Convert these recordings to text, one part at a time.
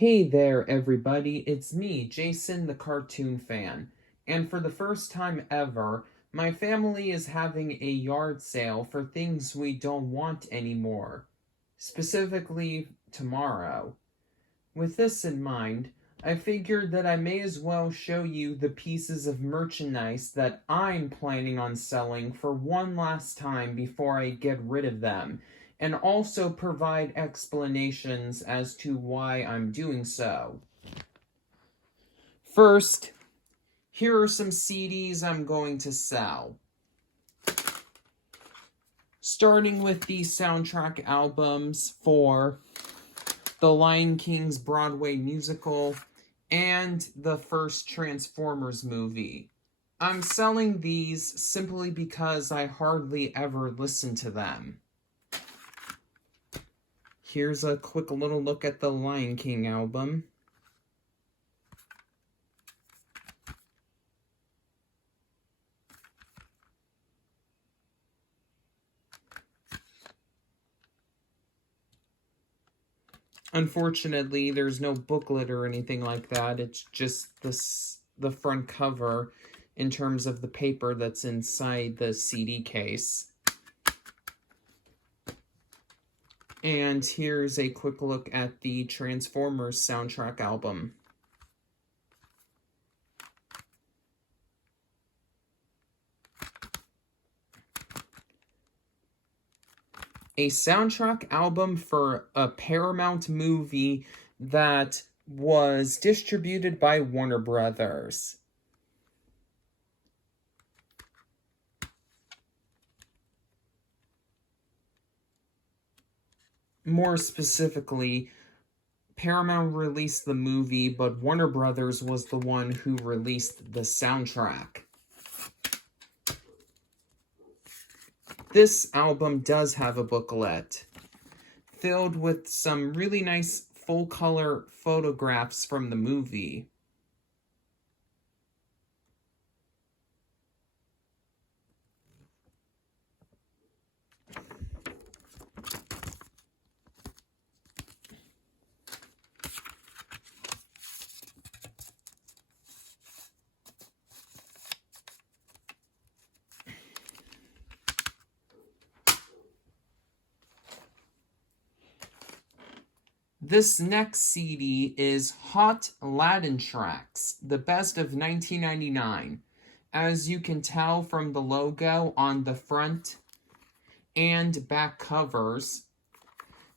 Hey there, everybody. It's me, Jason the Cartoon Fan. And for the first time ever, my family is having a yard sale for things we don't want anymore. Specifically, tomorrow. With this in mind, I figured that I may as well show you the pieces of merchandise that I'm planning on selling for one last time before I get rid of them, and also provide explanations as to why I'm doing so. First, here are some CDs I'm going to sell. Starting with the soundtrack albums for The Lion King's Broadway musical and the first Transformers movie. I'm selling these simply because I hardly ever listen to them. Here's a quick little look at the Lion King album. Unfortunately, there's no booklet or anything like that. It's just the front cover in terms of the paper that's inside the CD case. And here's a quick look at the Transformers soundtrack album. A soundtrack album for a Paramount movie that was distributed by Warner Brothers. More specifically, Paramount released the movie, but Warner Brothers was the one who released the soundtrack. This album does have a booklet filled with some really nice full-color photographs from the movie. This next CD is Hot Latin Tracks, the best of 1999. As you can tell from the logo on the front and back covers,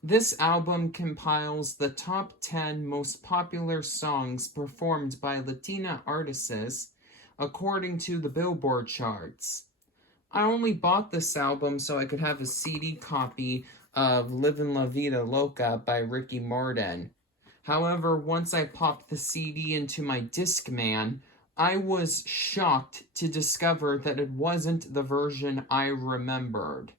this album compiles the top 10 most popular songs performed by Latina artists according to the Billboard charts. I only bought this album so I could have a CD copy of Livin' La Vida Loca by Ricky Martin. However, once I popped the CD into my Discman, I was shocked to discover that it wasn't the version I remembered.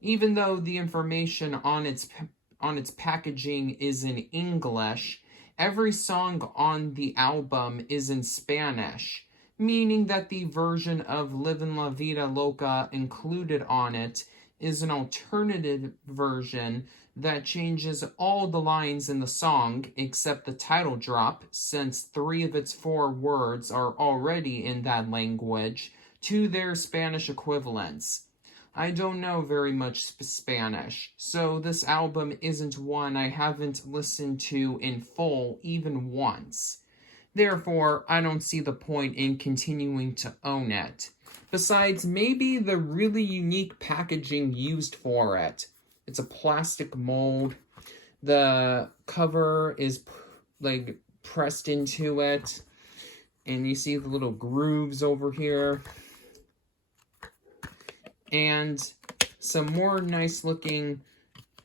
Even though the information on its packaging is in English, every song on the album is in Spanish, meaning that the version of Livin' La Vida Loca included on it is an alternative version that changes all the lines in the song except the title drop, since 3 of its 4 words are already in that language, to their Spanish equivalents. I don't know very much Spanish, so this album isn't one I haven't listened to in full even once. Therefore, I don't see the point in continuing to own it. Besides, maybe the really unique packaging used for it. It's a plastic mold. The cover is pressed into it. And you see the little grooves over here. And some more nice looking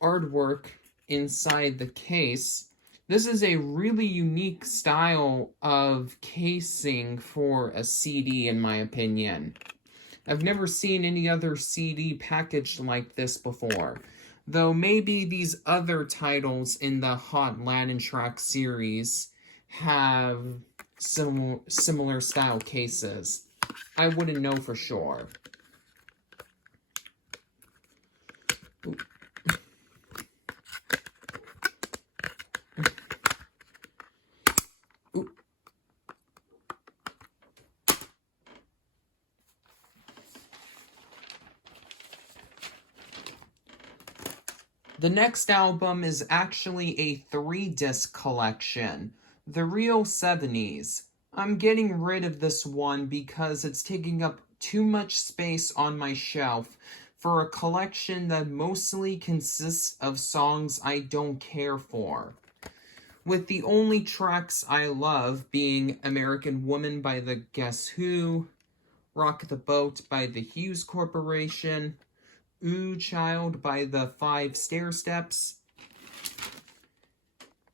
artwork inside the case. This is a really unique style of casing for a CD, in my opinion. I've never seen any other CD packaged like this before, though maybe these other titles in the Hot Latin Track series have similar style cases. I wouldn't know for sure. The next album is actually a 3-disc collection, The Real 70s. I'm getting rid of this one because it's taking up too much space on my shelf for a collection that mostly consists of songs I don't care for, with the only tracks I love being American Woman by the Guess Who, Rock the Boat by the Hughes Corporation, Ooh Child by the Five Stairsteps,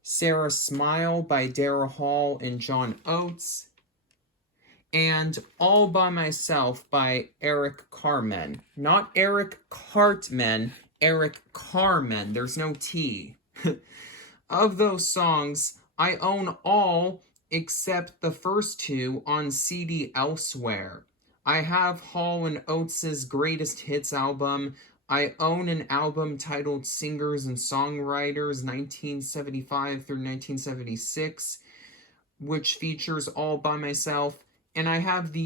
Sarah Smile by Daryl Hall and John Oates, and All By Myself by Eric Carmen. Not Eric Cartman, Eric Carmen. There's no T. Of those songs, I own all except the first two on CD elsewhere. I have Hall & Oates' Greatest Hits album. I own an album titled Singers and Songwriters 1975 through 1976, which features All By Myself. And I have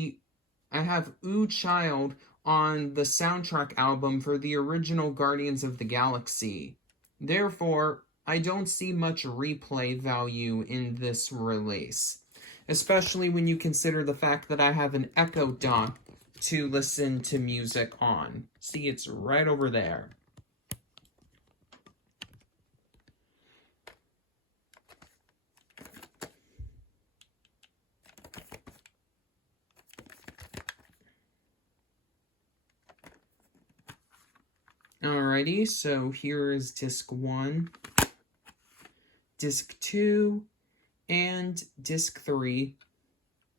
Ooh Child on the soundtrack album for the original Guardians of the Galaxy. Therefore, I don't see much replay value in this release, especially when you consider the fact that I have an Echo Dot to listen to music on. See, it's right over there. Alrighty, so here is disc 1, disc 2, and disc 3.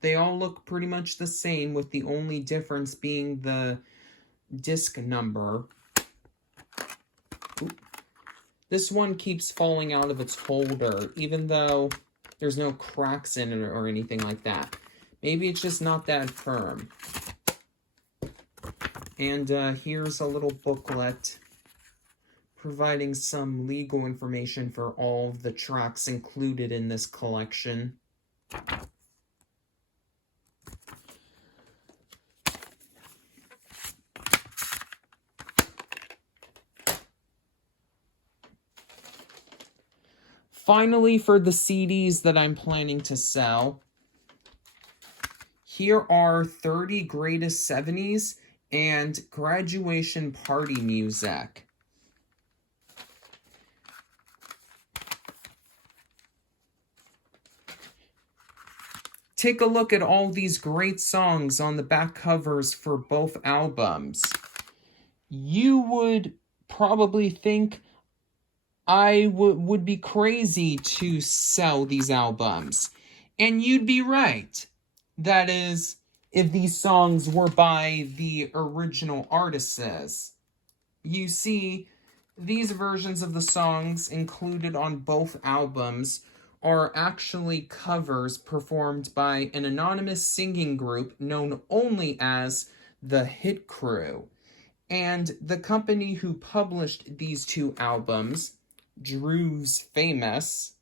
They all look pretty much the same, with the only difference being the disc number. Oop. This one keeps falling out of its holder, even though there's no cracks in it or anything like that. Maybe it's just not that firm. And here's a little booklet providing some legal information for all of the tracks included in this collection. Finally, for the CDs that I'm planning to sell, here are 30 Greatest 70s and Graduation Party Music. Take a look at all these great songs on the back covers for both albums. You would probably think I would be crazy to sell these albums. And you'd be right. That is, if these songs were by the original artists. You see, these versions of the songs included on both albums are actually covers performed by an anonymous singing group known only as the Hit Crew. And the company who published these two albums, Drew's Famous,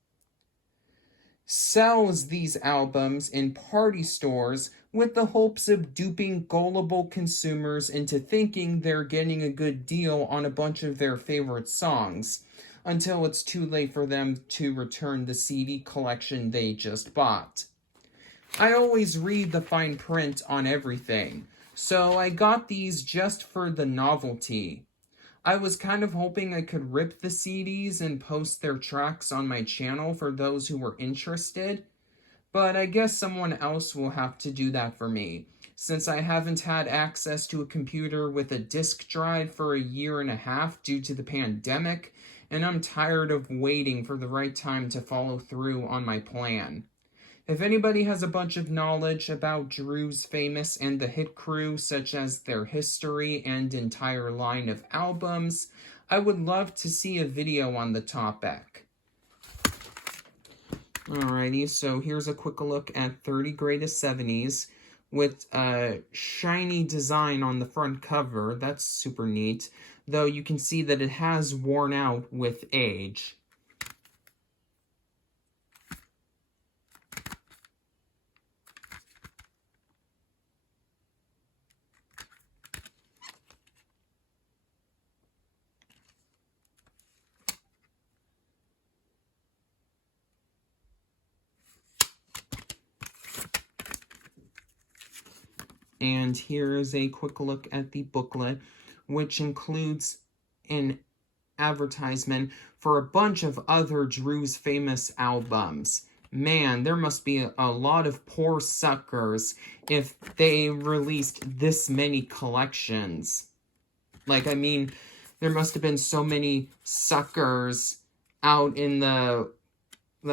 sells these albums in party stores with the hopes of duping gullible consumers into thinking they're getting a good deal on a bunch of their favorite songs, until it's too late for them to return the CD collection they just bought. I always read the fine print on everything, so I got these just for the novelty. I was kind of hoping I could rip the CDs and post their tracks on my channel for those who were interested, but I guess someone else will have to do that for me, since I haven't had access to a computer with a disk drive for a year and a half due to the pandemic, and I'm tired of waiting for the right time to follow through on my plan. If anybody has a bunch of knowledge about Drew's Famous and the Hit Crew, such as their history and entire line of albums, I would love to see a video on the topic. Alrighty, so here's a quick look at 30 Greatest 70s with a shiny design on the front cover. That's super neat, though you can see that it has worn out with age. And here is a quick look at the booklet, which includes an advertisement for a bunch of other Drew's famous albums. Man, there must be a lot of poor suckers if they released this many collections. Like, I mean, there must have been so many suckers out in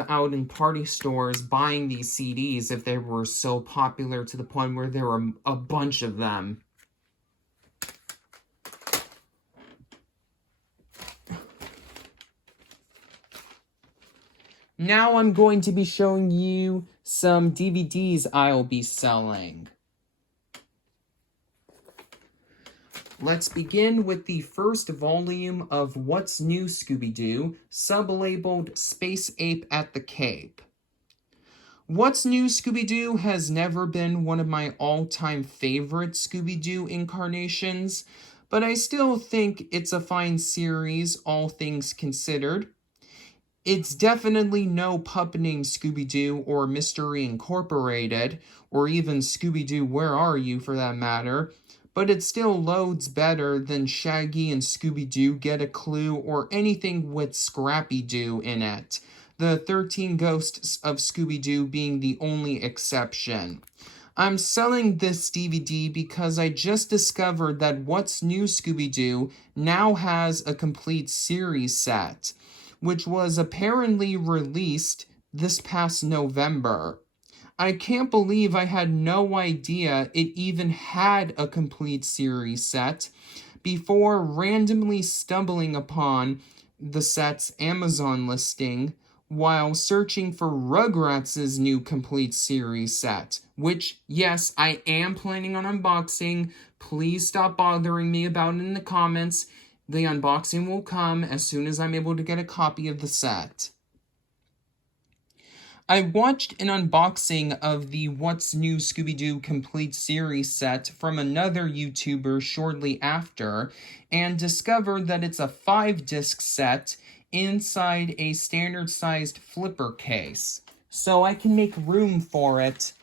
out in party stores buying these CDs if they were so popular to the point where there were a bunch of them. Now I'm going to be showing you some DVDs I'll be selling. Let's begin with the first volume of What's New Scooby-Doo, sublabeled Space Ape at the Cape. What's New Scooby-Doo has never been one of my all-time favorite Scooby-Doo incarnations, but I still think it's a fine series, all things considered. It's definitely no Pup Named Scooby-Doo or Mystery Incorporated, or even Scooby-Doo Where Are You for that matter, but it still loads better than Shaggy and Scooby-Doo Get a Clue or anything with Scrappy-Doo in it, the 13 Ghosts of Scooby-Doo being the only exception. I'm selling this DVD because I just discovered that What's New Scooby-Doo now has a complete series set, which was apparently released this past November. I can't believe I had no idea it even had a complete series set before randomly stumbling upon the set's Amazon listing while searching for Rugrats' new complete series set, which, yes, I am planning on unboxing. Please stop bothering me about it in the comments. The unboxing will come as soon as I'm able to get a copy of the set. I watched an unboxing of the What's New Scooby-Doo complete series set from another YouTuber shortly after, and discovered that it's a 5-disc set inside a standard-sized flipper case. So I can make room for it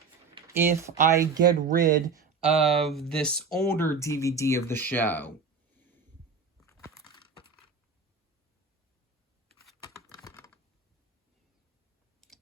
if I get rid of this older DVD of the show.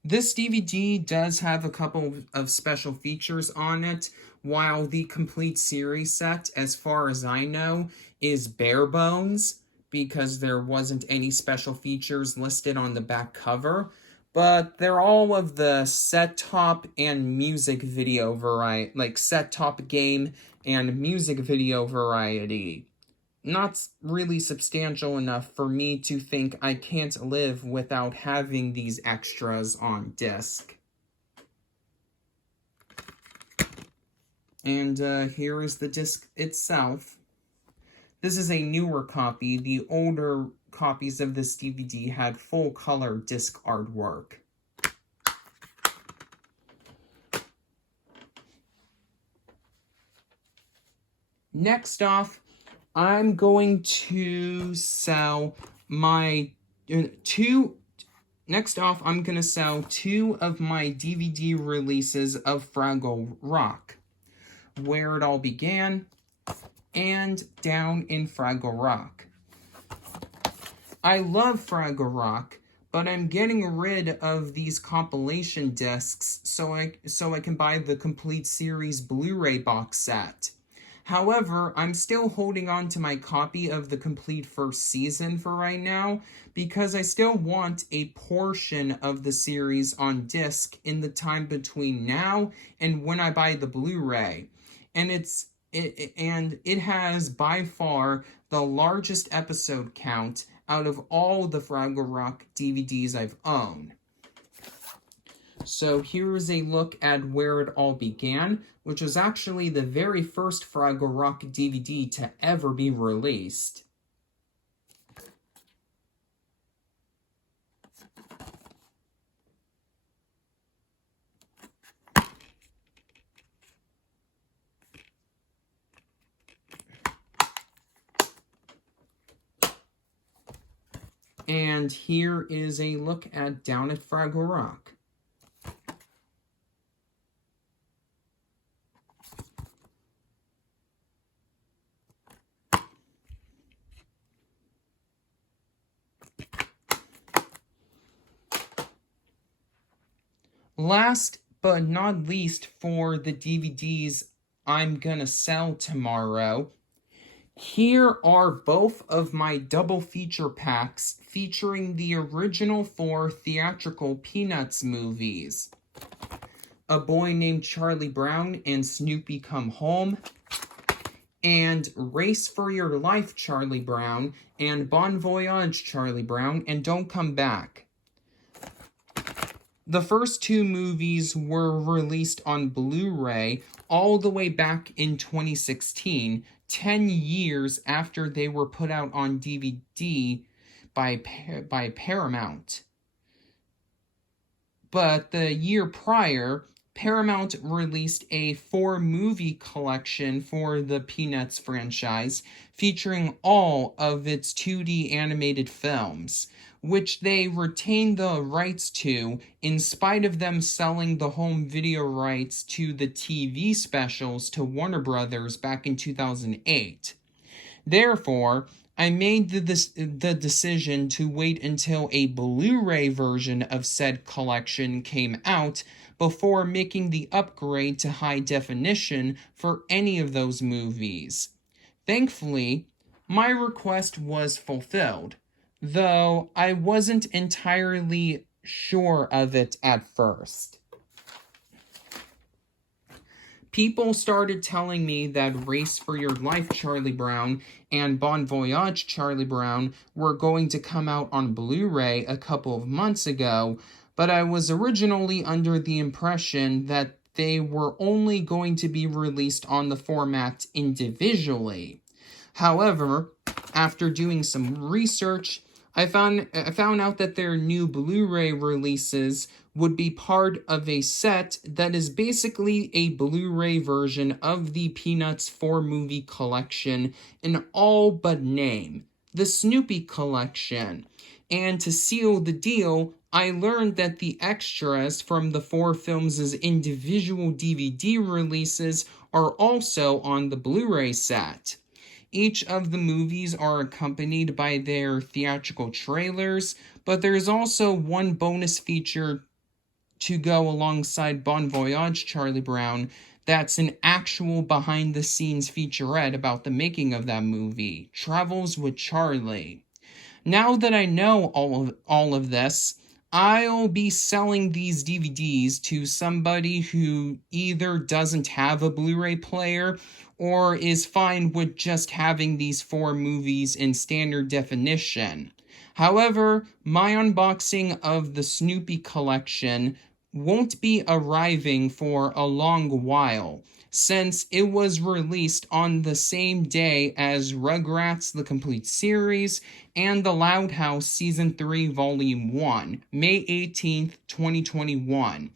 This DVD does have a couple of special features on it, while the complete series set, as far as I know, is bare bones, because there wasn't any special features listed on the back cover, but they're all of the set-top and music video variety, like set-top game and music video variety. Not really substantial enough for me to think I can't live without having these extras on disc. And here is the disc itself. This is a newer copy. The older copies of this DVD had full-color disc artwork. Next off, I'm going to sell my Next off, I'm going to sell 2 of my DVD releases of Fraggle Rock, Where It All Began, and Down in Fraggle Rock. I love Fraggle Rock, but I'm getting rid of these compilation discs so I can buy the complete series Blu-ray box set. However, I'm still holding on to my copy of the complete first season for right now, because I still want a portion of the series on disc in the time between now and when I buy the Blu-ray. And it has by far the largest episode count out of all the Fraggle Rock DVDs I've owned. So here is a look at Where It All Began, which was actually the very first Fraggle Rock DVD to ever be released. And here is a look at Down at Fraggle Rock. Last but not least for the DVDs I'm gonna sell tomorrow, here are both of my double feature packs featuring the original 4 theatrical Peanuts movies. A Boy Named Charlie Brown and Snoopy Come Home, and Race for Your Life Charlie Brown, and Bon Voyage Charlie Brown, and Don't Come Back. The first 2 movies were released on Blu-ray all the way back in 2016, 10 years after they were put out on DVD by Paramount. But the year prior, Paramount released a 4-movie collection for the Peanuts franchise, featuring all of its 2D animated films, which they retained the rights to in spite of them selling the home video rights to the TV specials to Warner Brothers back in 2008. Therefore, I made the decision to wait until a Blu-ray version of said collection came out before making the upgrade to high definition for any of those movies. Thankfully, my request was fulfilled, though I wasn't entirely sure of it at first. People started telling me that Race for Your Life Charlie Brown and Bon Voyage Charlie Brown were going to come out on Blu-ray a couple of months ago, but I was originally under the impression that they were only going to be released on the format individually. However, after doing some research, I found out that their new Blu-ray releases would be part of a set that is basically a Blu-ray version of the Peanuts 4-movie collection in all but name, the Snoopy collection. And to seal the deal, I learned that the extras from the 4 films' individual DVD releases are also on the Blu-ray set. Each of the movies are accompanied by their theatrical trailers, but there's also one bonus feature to go alongside Bon Voyage Charlie Brown that's an actual behind-the-scenes featurette about the making of that movie, Travels with Charlie. Now that I know all of this, I'll be selling these DVDs to somebody who either doesn't have a Blu-ray player or is fine with just having these 4 movies in standard definition. However, my unboxing of the Snoopy collection won't be arriving for a long while, since it was released on the same day as Rugrats The Complete Series and The Loud House Season 3 Volume 1, May 18th, 2021,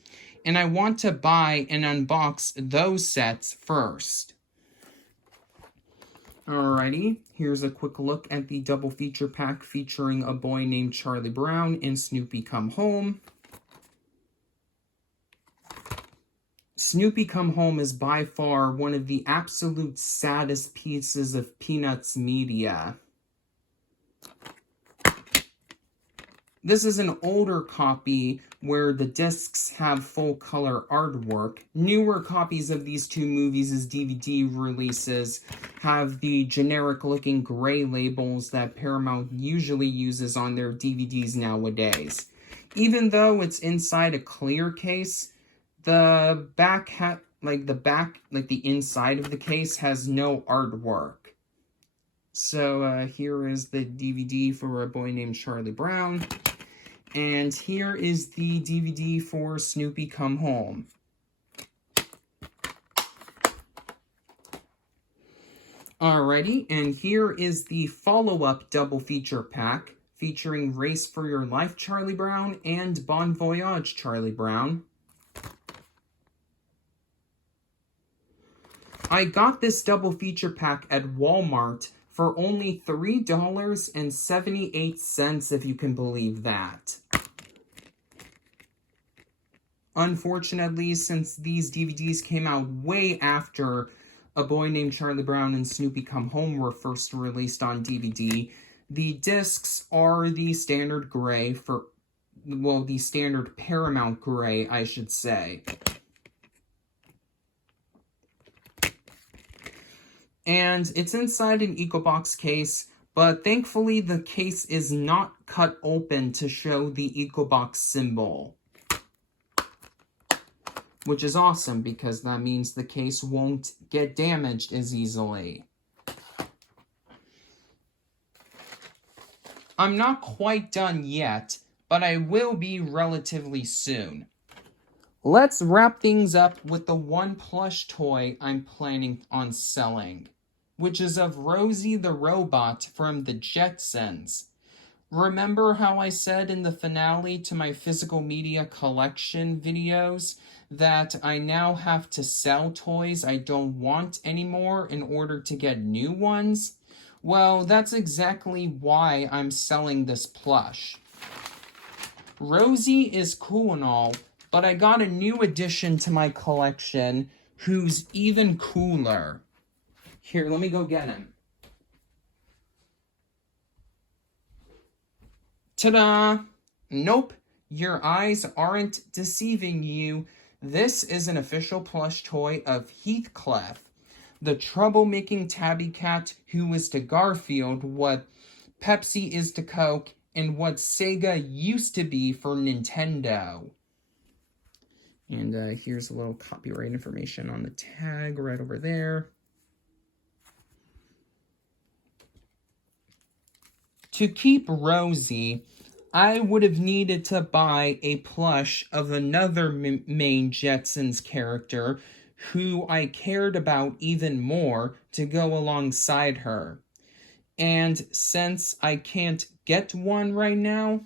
and I want to buy and unbox those sets first. Alrighty, here's a quick look at the double feature pack featuring A Boy Named Charlie Brown and Snoopy Come Home. Snoopy Come Home is by far one of the absolute saddest pieces of Peanuts media. This is an older copy where the discs have full-color artwork. Newer copies of these 2 movies' DVD releases have the generic-looking gray labels that Paramount usually uses on their DVDs nowadays. Even though it's inside a clear case, the the inside of the case has no artwork. So here is the DVD for A Boy Named Charlie Brown. And here is the DVD for Snoopy Come Home. Alrighty, and here is the follow-up double feature pack featuring Race for Your Life Charlie Brown and Bon Voyage Charlie Brown. I got this double feature pack at Walmart for only $3.78, if you can believe that. Unfortunately, since these DVDs came out way after A Boy Named Charlie Brown and Snoopy Come Home were first released on DVD, the discs are the standard gray for well, the standard Paramount gray, I should say. And it's inside an EcoBox case, but thankfully the case is not cut open to show the EcoBox symbol. Which is awesome, because that means the case won't get damaged as easily. I'm not quite done yet, but I will be relatively soon. Let's wrap things up with the one plush toy I'm planning on selling, which is of Rosie the Robot from the Jetsons. Remember how I said in the finale to my physical media collection videos that I now have to sell toys I don't want anymore in order to get new ones? Well, that's exactly why I'm selling this plush. Rosie is cool and all, but I got a new addition to my collection who's even cooler. Here, let me go get him. Ta-da! Nope, your eyes aren't deceiving you. This is an official plush toy of Heathcliff, the troublemaking tabby cat who is to Garfield what Pepsi is to Coke and what Sega used to be for Nintendo. And here's a little copyright information on the tag right over there. To keep Rosie, I would have needed to buy a plush of another main Jetsons character who I cared about even more to go alongside her. And since I can't get one right now,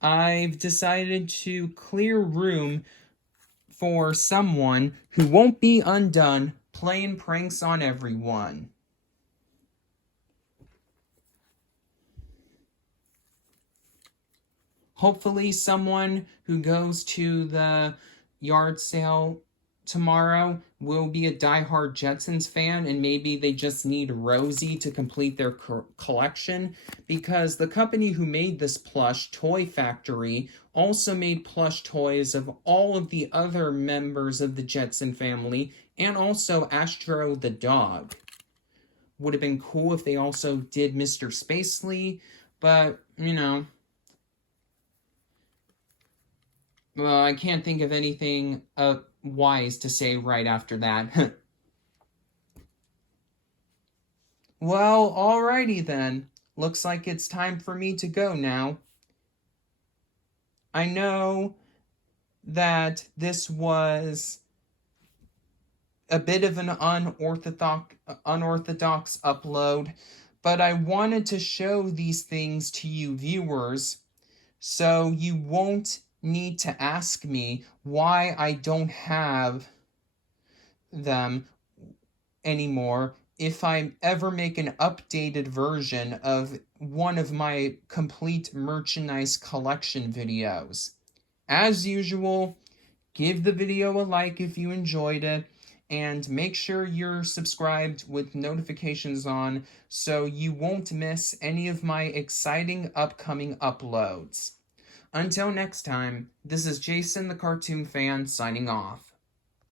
I've decided to clear room for someone who won't be undone playing pranks on everyone. Hopefully someone who goes to the yard sale tomorrow will be a diehard Jetsons fan, and maybe they just need Rosie to complete their collection, because the company who made this plush, Toy Factory, also made plush toys of all of the other members of the Jetson family, and also Astro the dog. Would have been cool if they also did Mr. Spacely, but, you know, well, I can't think of anything wise to say right after that. Well, alrighty then. Looks like it's time for me to go now. I know that this was a bit of an unorthodox upload, but I wanted to show these things to you viewers so you won't need to ask me why I don't have them anymore if I ever make an updated version of one of my complete merchandise collection videos. As usual, give the video a like if you enjoyed it, and make sure you're subscribed with notifications on so you won't miss any of my exciting upcoming uploads. Until next time, this is Jason the Cartoon Fan signing off.